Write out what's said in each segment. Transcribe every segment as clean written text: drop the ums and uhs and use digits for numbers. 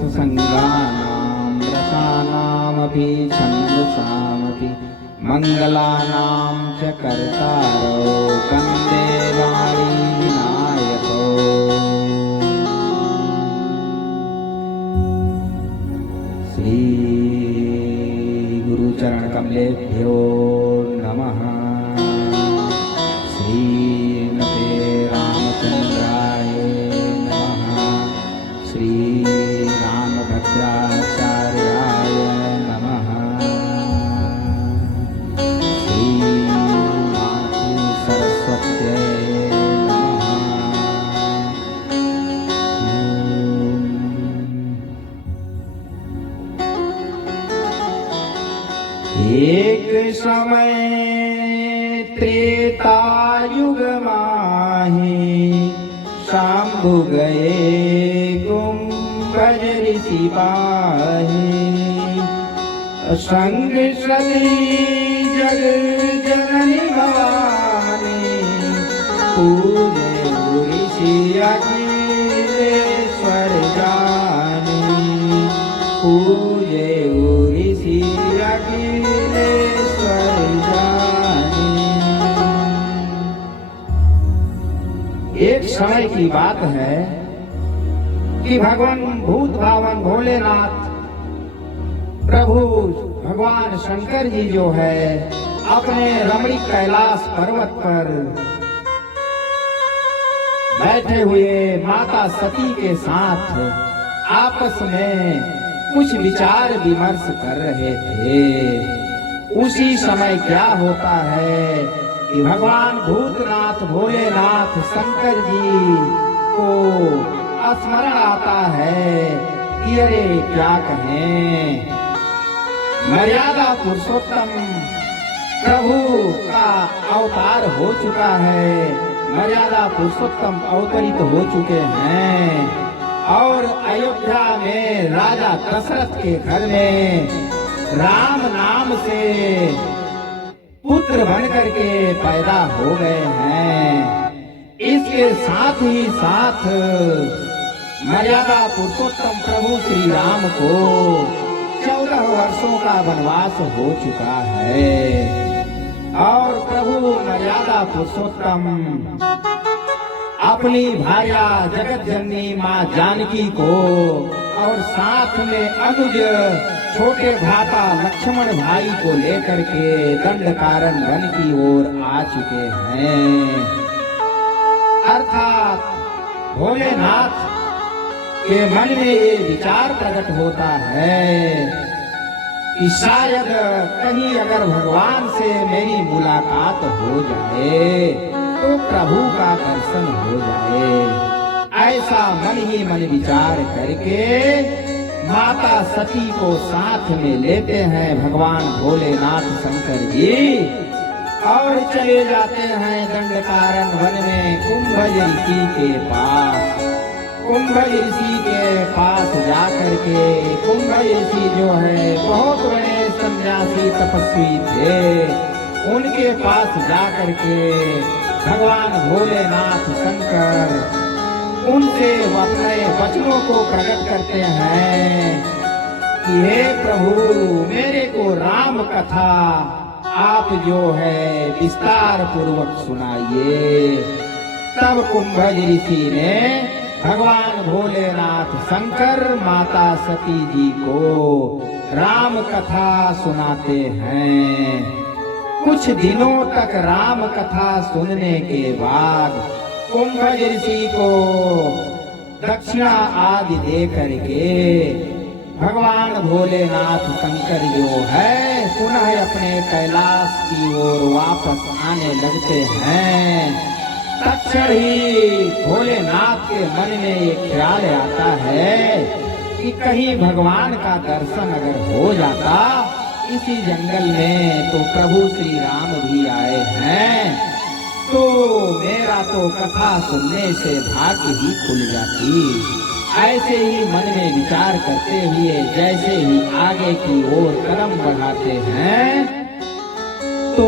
समर्थसङ्गानां रसानामपि छन्दसामपि मङ्गलानां च कर्तारौ वन्दे वाणीविनायकौ। श्री गुरुचरणकमलेभ्यो नमः। श्रीमते रामचन्द्राय नमः। श्रीरामभद्राचार्याय नमः। श्रीमातु सरस्वत्यै नमः। एक समय त्रेता युग माहि शंभु गए गुंबज ऋषि पाहि। संग सदी जग जननी भवानी पूजे ऋषि अखिलेश्वर जानी। पूजे ऋषि अखिलेश्वर जानी। एक समय की बात है कि भगवान भूत भावन भोलेनाथ प्रभु भगवान शंकर जी जो है अपने रमणीक कैलाश पर्वत पर बैठे हुए माता सती के साथ आपस में कुछ विचार विमर्श कर रहे थे। उसी समय क्या होता है कि भगवान भूतनाथ भोलेनाथ शंकर जी को स्मरण आता है कि अरे क्या कहें, मर्यादा पुरुषोत्तम प्रभु का अवतार हो चुका है। मर्यादा पुरुषोत्तम अवतरित हो चुके हैं और अयोध्या में राजा दशरथ के घर में राम नाम से पुत्र बन करके पैदा हो गए हैं। इसके साथ ही साथ मर्यादा पुरुषोत्तम प्रभु श्री राम को 14 वर्षों का वनवास हो चुका है और प्रभु मर्यादा पुरुषोत्तम अपनी भार्या जगत जननी माँ जानकी को और साथ में अनुज छोटे भ्राता लक्ष्मण भाई को लेकर के दंडकारण्य वन की ओर आ चुके हैं। अर्थात भोलेनाथ के मन में ये विचार प्रकट होता है कि शायद कहीं अगर भगवान से मेरी मुलाकात हो जाए तो प्रभु का दर्शन हो जाए। ऐसा मन ही मन विचार करके माता सती को साथ में लेते हैं भगवान भोलेनाथ शंकर जी और चले जाते हैं दंडकारण्य वन में कुंभज ऋषि के पास। कुंभज ऋषि के पास जाकर के कुंभज ऋषि जो है बहुत बड़े सन्यासी तपस्वी थे। उनके पास जाकर के भगवान भोलेनाथ शंकर उनसे अपने वचनों को प्रकट करते हैं कि हे प्रभु मेरे को राम कथा आप जो है विस्तार पूर्वक सुनाइए। तब कुंभज ऋषि ने भगवान भोलेनाथ शंकर माता सती जी को राम कथा सुनाते हैं। कुछ दिनों तक राम कथा सुनने के बाद कुंभज ऋषि को दक्षिणा आदि दे करके भगवान भोलेनाथ शंकर जो है पुनः अपने कैलाश की ओर वापस आने लगते हैं। तत्क्षण ही भोलेनाथ के मन में ये ख्याल आता है कि कहीं भगवान का दर्शन अगर हो जाता इसी जंगल में तो प्रभु श्री राम भी आए हैं तो मेरा तो कथा सुनने से भाग्य ही खुल जाती। ऐसे ही मन में विचार करते हुए जैसे ही आगे की ओर कदम बढ़ाते हैं तो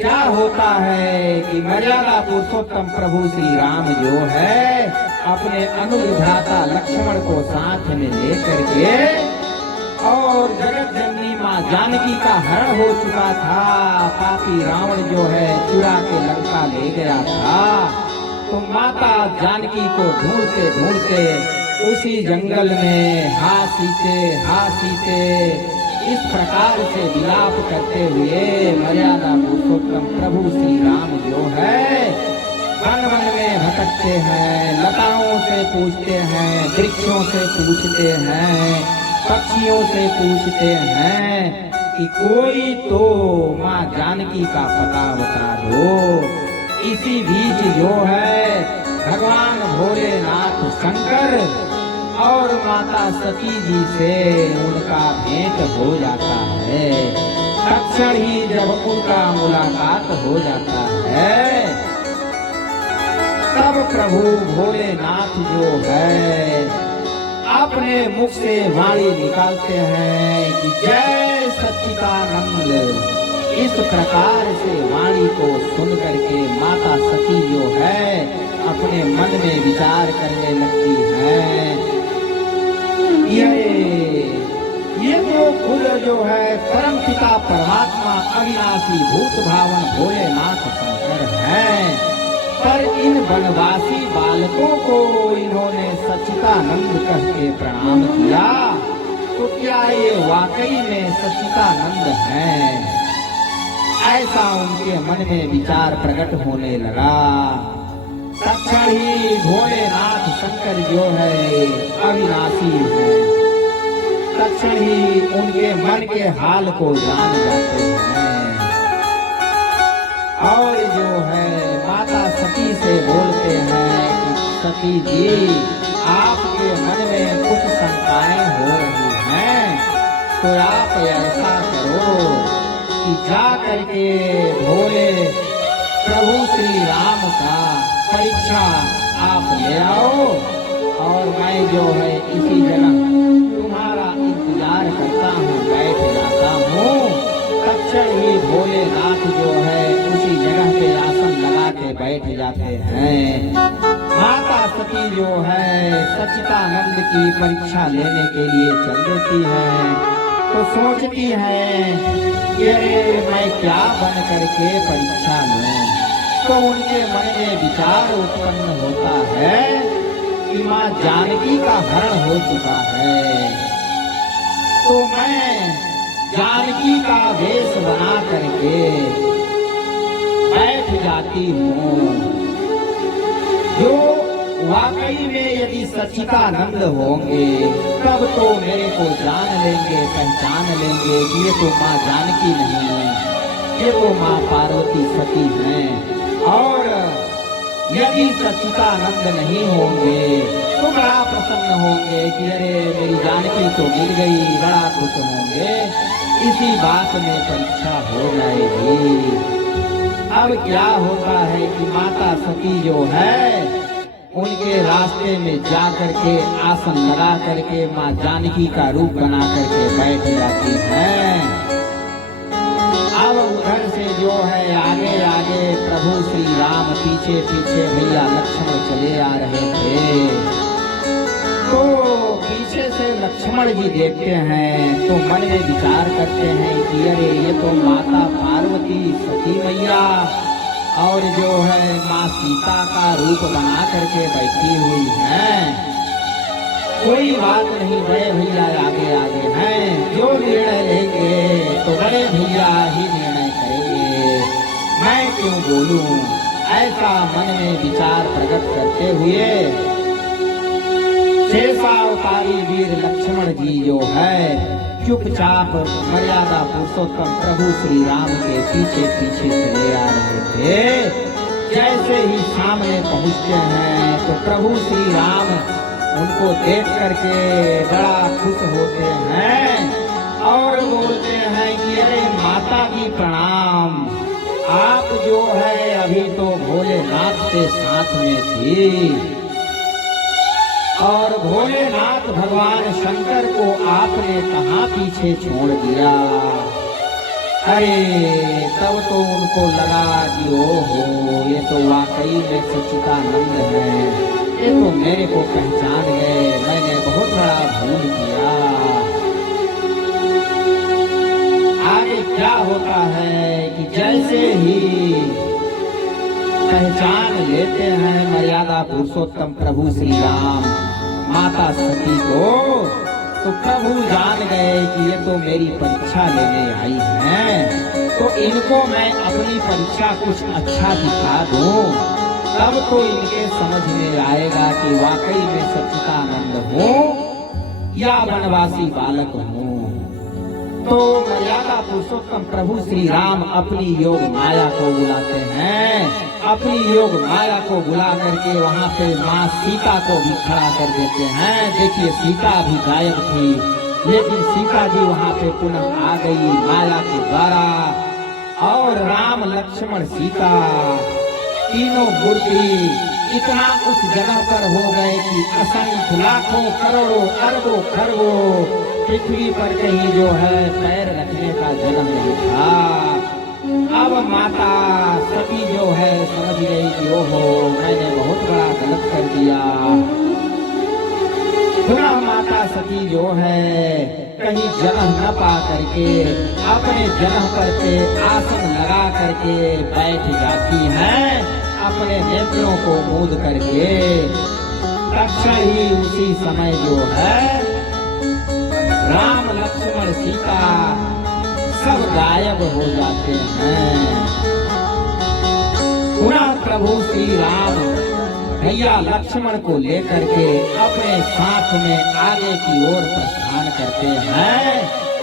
क्या होता है कि मर्यादा पुरुषोत्तम प्रभु श्री राम जो है अपने अनुविधाता लक्ष्मण को साथ में लेकर के और जगत जननी माँ जानकी का हरण हो चुका था। पापी रावण जो है चुरा के लंका ले गया था। तो माता जानकी को ढूंढते ढूंढते उसी जंगल में हा सीते इस प्रकार से विलाप करते हुए मर्यादा पुरुषोत्तम प्रभु श्री राम जो है वन वन में भटकते हैं, लताओं से पूछते हैं, वृक्षों से पूछते हैं, पक्षियों से पूछते हैं कि कोई तो माँ जानकी का पता बता दो। इसी बीच जो है भगवान भोलेनाथ शंकर और माता सती जी से उनका भेंट हो जाता है। तत्क्षण ही जब उनका मुलाकात हो जाता है तब प्रभु भोलेनाथ जो है अपने मुख से वाणी निकालते हैं कि जय सच्चिदानंद। इस प्रकार से वाणी को सुन करके माता सती जो है अपने मन में विचार करने लगती है, ये तो खुद जो है परम पिता परमात्मा अविनाशी भूत भावन भोलेनाथ शंकर है। पर इन वनवासी बालकों को इन्होंने सच्चिदानंद कह के प्रणाम किया, तो क्या ये वाकई में सच्चिदानंद हैं? ऐसा उनके मन में विचार प्रकट होने लगा। तत्क्षण ही भोलेनाथ शंकर जो है अविनाशी है, तत्क्षण ही उनके मन के हाल को जान जाते हैं और जो है माता सती से बोलते हैं कि सती जी आपके मन में कुछ शंकाएं हो रही हैं, तो आप ऐसा करो कि जा करके भोले प्रभु श्री राम का परीक्षा आप ले आओ और मैं जो है इसी जगह तुम्हारा इंतजार करता हूँ, बैठ जाता हूँ। तत्क्षण ही भोलेनाथ जो है उसी जगह पे आसन लगा के बैठ जाते हैं। माता सती जो है सच्चिदानंद की परीक्षा लेने के लिए चल देती है। तो सोचती है कि अरे मैं क्या बन करके परीक्षा लूं। तो उनके मन में विचार उत्पन्न होता है कि माँ जानकी का हरण हो चुका है, तो मैं जानकी का वेश बना करके बैठ जाती हूँ। जो वाकई में यदि सच्चिदानंद होंगे तब तो मेरे को जान लेंगे, पहचान लेंगे कि ये तो माँ जानकी नहीं है, ये तो माँ पार्वती सती हैं। और यदि सच्चिदानंद नहीं होंगे तो बड़ा प्रसन्न होंगे कि अरे मेरी जानकी तो मिल गई, बड़ा खुश होंगे। इसी बात में परीक्षा हो जाएगी। अब क्या होता है कि माता सती जो है उनके रास्ते में जा करके आसन लगा करके माँ जानकी का रूप बना करके बैठ जाती है। अब उधर से जो है आगे आगे प्रभु श्री राम पीछे पीछे भैया लक्ष्मण चले आ रहे थे। तो पीछे से लक्ष्मण जी देखते हैं तो मन में विचार करते हैं कि अरे ये तो माता पार्वती सती मैया और जो है माँ सीता का रूप बना करके बैठी हुई है। कोई बात नहीं, बड़े भैया आगे आगे हैं, जो निर्णय लेंगे तो बड़े भैया ही निर्णय करेंगे, मैं क्यों बोलूं। ऐसा मन में विचार प्रकट करते हुए शेषावतारी वीर लक्ष्मण जी जो है चुपचाप मर्यादा पुरुषोत्तम प्रभु श्री राम के पीछे पीछे चले आ रहे थे। जैसे ही सामने पहुंचते हैं तो प्रभु श्री राम उनको देख करके बड़ा खुश होते हैं और बोलते हैं कि अरे माता जी प्रणाम, आप जो है अभी तो भोलेनाथ के साथ में थी और भोलेनाथ भगवान शंकर को आपने कहाँ पीछे छोड़ दिया। अरे तब तो उनको लगा कि ओहो ये तो वाकई में सच्चिदानंद है, ये तो मेरे को पहचान गए, मैंने बहुत बड़ा भूल किया। आगे क्या होता है कि जैसे ही पहचान लेते हैं मर्यादा पुरुषोत्तम प्रभु श्री राम माता सती को, तो प्रभु जान गए कि ये तो मेरी परीक्षा लेने आई हैं, तो इनको मैं अपनी परीक्षा कुछ अच्छा दिखा दूं, तब तो इनके समझ में आएगा कि वाकई में सच्चिदानंद हूँ या वनवासी बालक हूँ। तो मर्यादा पुरुषोत्तम प्रभु श्री राम अपनी योग माया को बुलाते हैं। अपनी योग माया को बुला करके वहाँ पे माँ सीता को भी खड़ा कर देते हैं। देखिए सीता भी गायब थी, लेकिन सीता जी वहाँ पे पुनः आ गई माया के द्वारा। और राम लक्ष्मण सीता तीनों मूर्ति इतना उस जगह पर हो गए कि असंख्य लाखों करोड़ों अरबों खरबों पृथ्वी पर कहीं जो है पैर रखने का जगह नहीं था। अब माता सती जो है समझ गई कि ओहो मैंने बहुत बड़ा गलत कर दिया। पुनः माता सती जो है कहीं जगह न पा करके अपने जगह पर पे आसन लगा करके बैठ जाती है, अपने नेत्रों को मूंद करके। तत्क्षण ही उसी समय जो है राम लक्ष्मण सीता सब गायब हो जाते हैं। पुनः प्रभु श्री राम भैया लक्ष्मण को लेकर के अपने साथ में आगे की ओर प्रस्थान करते हैं।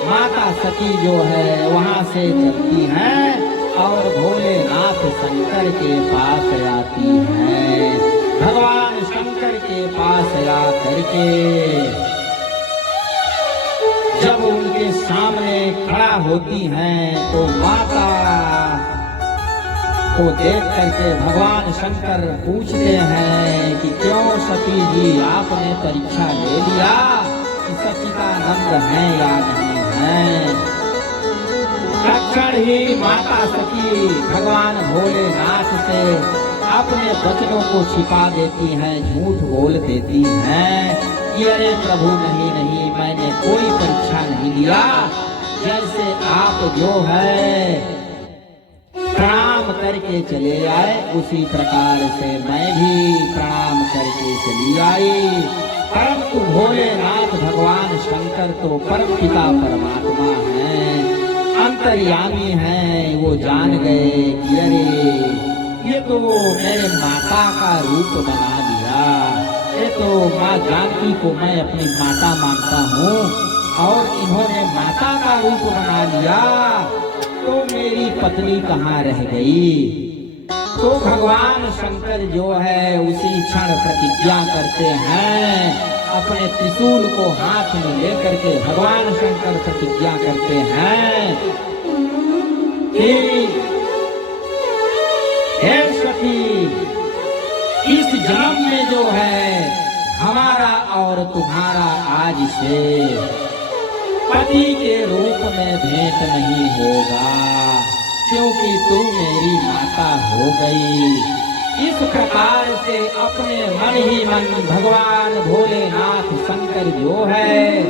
माता सती जो है वहां से चलती हैं और भोलेनाथ शंकर के पास आती हैं। भगवान शंकर के पास आ करके जब उनके सामने खड़ा होती हैं तो माता को देख करके भगवान शंकर पूछते हैं कि क्यों सती जी आपने परीक्षा ले लिया कि सच्चिदानंद है या नहीं है। तत्क्षण ही माता सती भगवान भोलेनाथ से अपने वचनों को छिपा देती हैं, झूठ बोल देती हैं। अरे प्रभु नहीं नहीं मैंने कोई परीक्षा नहीं लिया, जैसे आप जो है प्रणाम करके चले आए उसी प्रकार से मैं भी प्रणाम करके चली आई। परंतु भोलेनाथ भगवान शंकर तो परम पिता परमात्मा हैं, अंतर्यामी हैं। वो जान गए कि अरे ये तो मेरे माता का रूप बना दिया, ये तो माँ जानकी को मैं अपनी माता मानता हूँ और इन्होंने माता का रूप बना लिया, तो मेरी पत्नी कहाँ रह गई। तो भगवान शंकर जो है उसी क्षण प्रतिज्ञा करते हैं, अपने त्रिशूल को हाथ में लेकर के भगवान शंकर प्रतिज्ञा करते हैं कि हे सखी इस जन्म में जो है हमारा और तुम्हारा आज से पति के रूप में भेंट नहीं होगा, क्योंकि तू मेरी माता हो गई। इस प्रकार से अपने मन ही मन भगवान भोलेनाथ शंकर जो है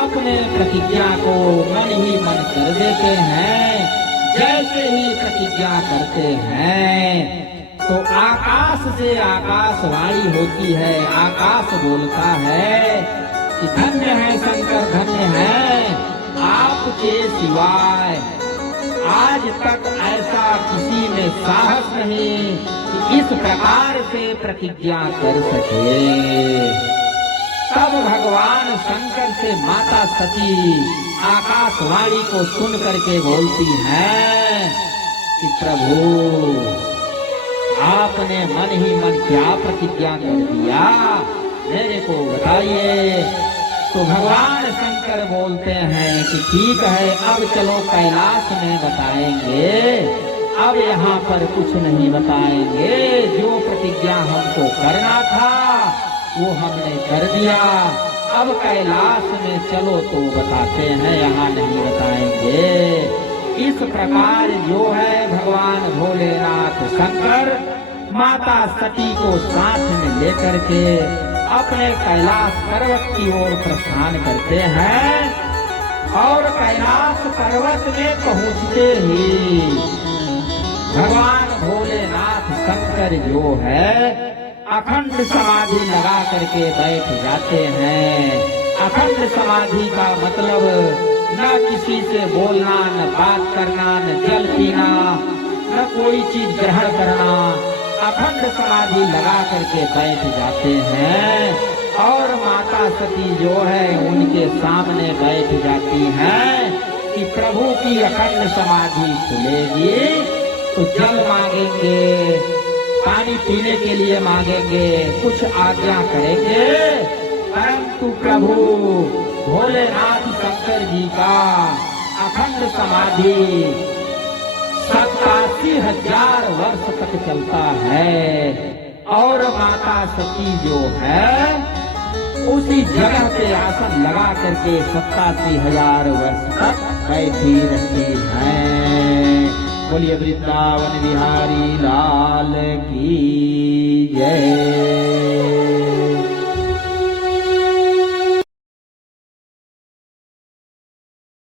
अपने प्रतिज्ञा को मन ही मन कर देते हैं। जैसे ही प्रतिज्ञा करते हैं तो आकाश से आकाशवाणी होती है, आकाश बोलता है कि धन्य है शंकर धन्य है, आपके सिवाय आज तक ऐसा किसी में साहस नहीं कि इस प्रकार से प्रतिज्ञा कर सके। तब भगवान शंकर से माता सती आकाशवाणी को सुन करके बोलती है कि प्रभु आपने मन ही मन क्या प्रतिज्ञा कर दिया, मेरे को बताइए। तो भगवान शंकर बोलते हैं कि ठीक है अब चलो कैलाश में बताएंगे, अब यहाँ पर कुछ नहीं बताएंगे, जो प्रतिज्ञा हमको करना था वो हमने कर दिया, अब कैलाश में चलो तो बताते हैं, यहाँ नहीं बताएंगे। इस प्रकार जो है भगवान भोलेनाथ शंकर माता सती को साथ में लेकर के अपने कैलाश पर्वत की ओर प्रस्थान करते हैं और कैलाश पर्वत में पहुंचते ही भगवान भोलेनाथ शंकर जो है अखंड समाधि लगा करके बैठ जाते हैं। अखंड समाधि का मतलब न किसी से बोलना, न बात करना, न जल पीना, न कोई चीज ग्रहण करना। अखंड समाधि लगा करके बैठ जाते हैं और माता सती जो है उनके सामने बैठ जाती हैं कि प्रभु की अखंड समाधि खुलेगी तो जल मांगेंगे, पानी पीने के लिए मांगेंगे, कुछ आज्ञा करेंगे। परंतु प्रभु भोलेनाथ शंकर जी का अखंड समाधि 87,000 वर्ष तक चलता है और माता सती जो है उसी जगह पे आसन लगा करके 87,000 वर्ष तक बैठी रहती हैं। बोलिए वृंदावन बिहारी लाल की जय।